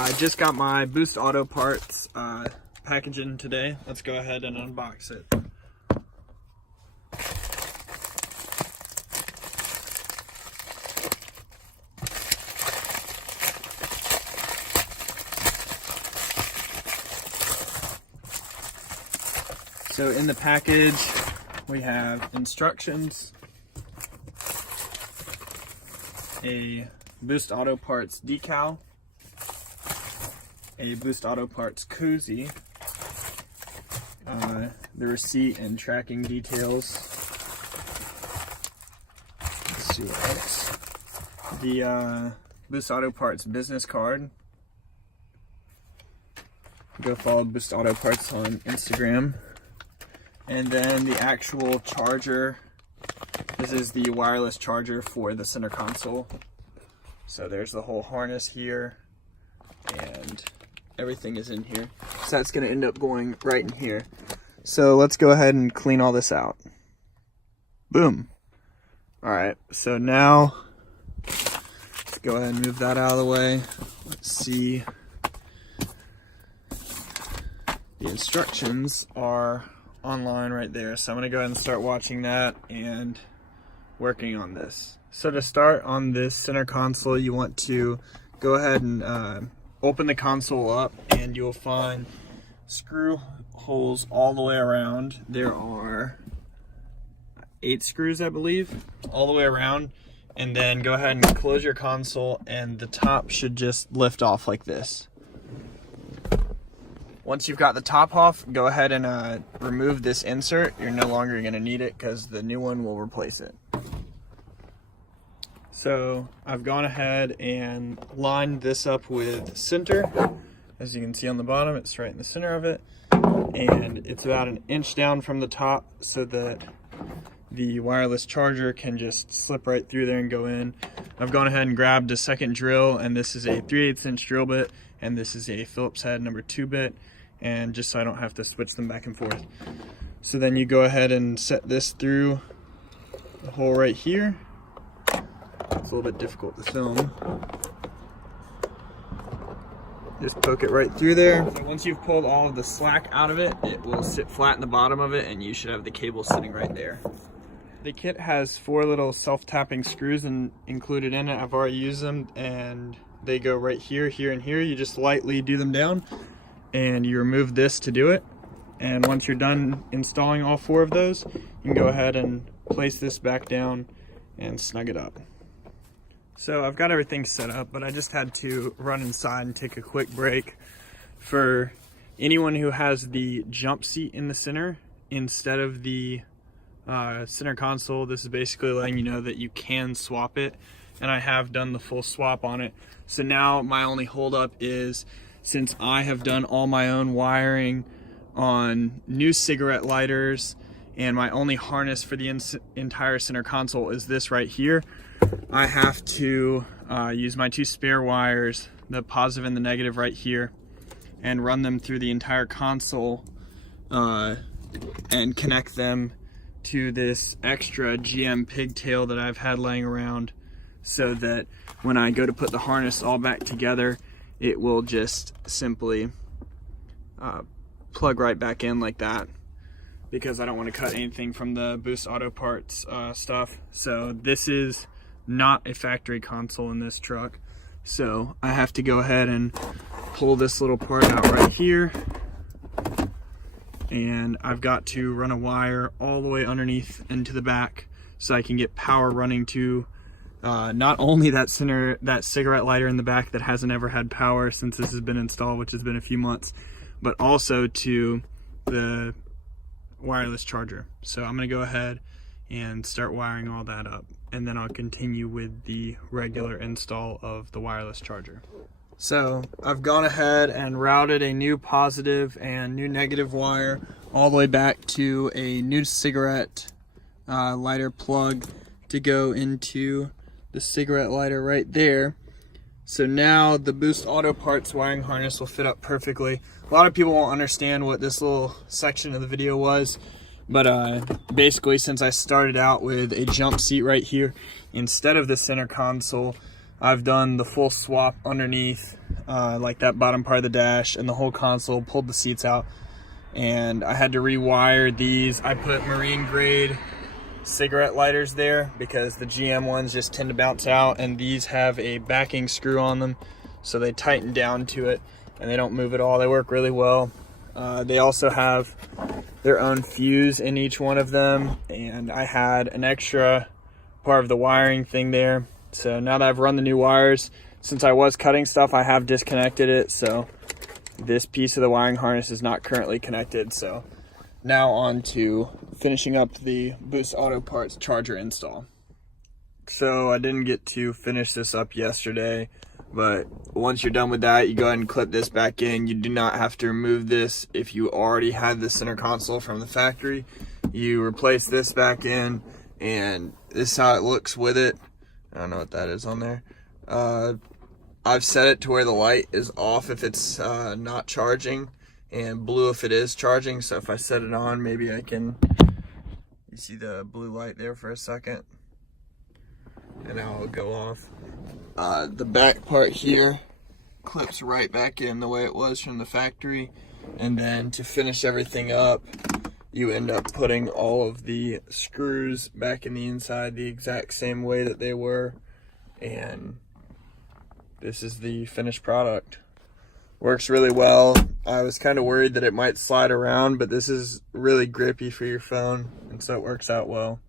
I just got my Boost Auto Parts packaging today. Let's go ahead and unbox it. So in the package, we have instructions, a Boost Auto Parts decal, a Boost Auto Parts koozie, the receipt and tracking details. Let's see what else. The Boost Auto Parts business card. Go follow Boost Auto Parts on Instagram. And then the actual charger. This is the wireless charger for the center console. So there's the whole harness here, and everything is in here. So that's going to end up going right in here. So let's go ahead and clean all this out. Boom. All right, so now let's go ahead and move that out of the way. Let's see. The instructions are online right there, so I'm going to go ahead and start watching that and working on this. So to start on this center console, you want to go ahead and open the console up, and you'll find screw holes all the way around. There are 8 screws, I believe, all the way around. And then go ahead and close your console, and the top should just lift off like this. Once you've got the top off, go ahead and remove this insert. You're no longer going to need it because the new one will replace it. So I've gone ahead and lined this up with center. As you can see on the bottom, it's right in the center of it. And it's about 1 inch down from the top so that the wireless charger can just slip right through there and go in. I've gone ahead and grabbed a second drill, and this is a 3/8 inch drill bit, and this is a Phillips head number 2 bit. And just so I don't have to switch them back and forth. So then you go ahead and set this through the hole right here. It's a little bit difficult to film. Just poke it right through there. So once you've pulled all of the slack out of it, it will sit flat in the bottom of it, and you should have the cable sitting right there. The kit has 4 little self-tapping screws included in it. I've already used them, and they go right here, here, and here. You just lightly do them down, and you remove this to do it. And once you're done installing all 4 of those, you can go ahead and place this back down and snug it up. So I've got everything set up, but I just had to run inside and take a quick break. For anyone who has the jump seat in the center instead of the center console, this is basically letting you know that you can swap it, and I have done the full swap on it. So now my only holdup is, since I have done all my own wiring on new cigarette lighters, and my only harness for the entire center console is this right here, I have to use my 2 spare wires, the positive and the negative right here, and run them through the entire console and connect them to this extra GM pigtail that I've had laying around, so that when I go to put the harness all back together, it will just simply plug right back in like that, because I don't want to cut anything from the Boost Auto Parts stuff. So this is not a factory console in this truck, so I have to go ahead and pull this little part out right here, and I've got to run a wire all the way underneath into the back so I can get power running to not only that cigarette lighter in the back that hasn't ever had power since this has been installed, which has been a few months, but also to the wireless charger. So I'm going to go ahead and start wiring all that up, and then I'll continue with the regular install of the wireless charger. So I've gone ahead and routed a new positive and new negative wire all the way back to a new cigarette lighter plug to go into the cigarette lighter right there. So now the Boost Auto Parts wiring harness will fit up perfectly. A lot of people won't understand what this little section of the video was, but basically, since I started out with a jump seat right here instead of the center console, I've done the full swap underneath, like that bottom part of the dash and the whole console, pulled the seats out, and I had to rewire these. I put marine grade cigarette lighters there because the GM ones just tend to bounce out, and these have a backing screw on them, so they tighten down to it and they don't move at all. They work really well. They also have their own fuse in each one of them, and I had an extra part of the wiring thing there. So now that I've run the new wires, since I was cutting stuff, I have disconnected it, so this piece of the wiring harness is not currently connected. So now on to finishing up the Boost Auto Parts charger install. So I didn't get to finish this up yesterday, but once you're done with that, you go ahead and clip this back in. You do not have to remove this if you already had the center console from the factory. You replace this back in, and this is how it looks with it. I don't know what that is on there. I've set it to where the light is off if it's not charging, and blue if it is charging. So if I set it on, maybe I can, you see the blue light there for a second, and now it'll go off. The back part here clips right back in the way it was from the factory, and then to finish everything up, you end up putting all of the screws back in the inside the exact same way that they were, and this is the finished product. Works really well. I was kind of worried that it might slide around, but this is really grippy for your phone, and so it works out well.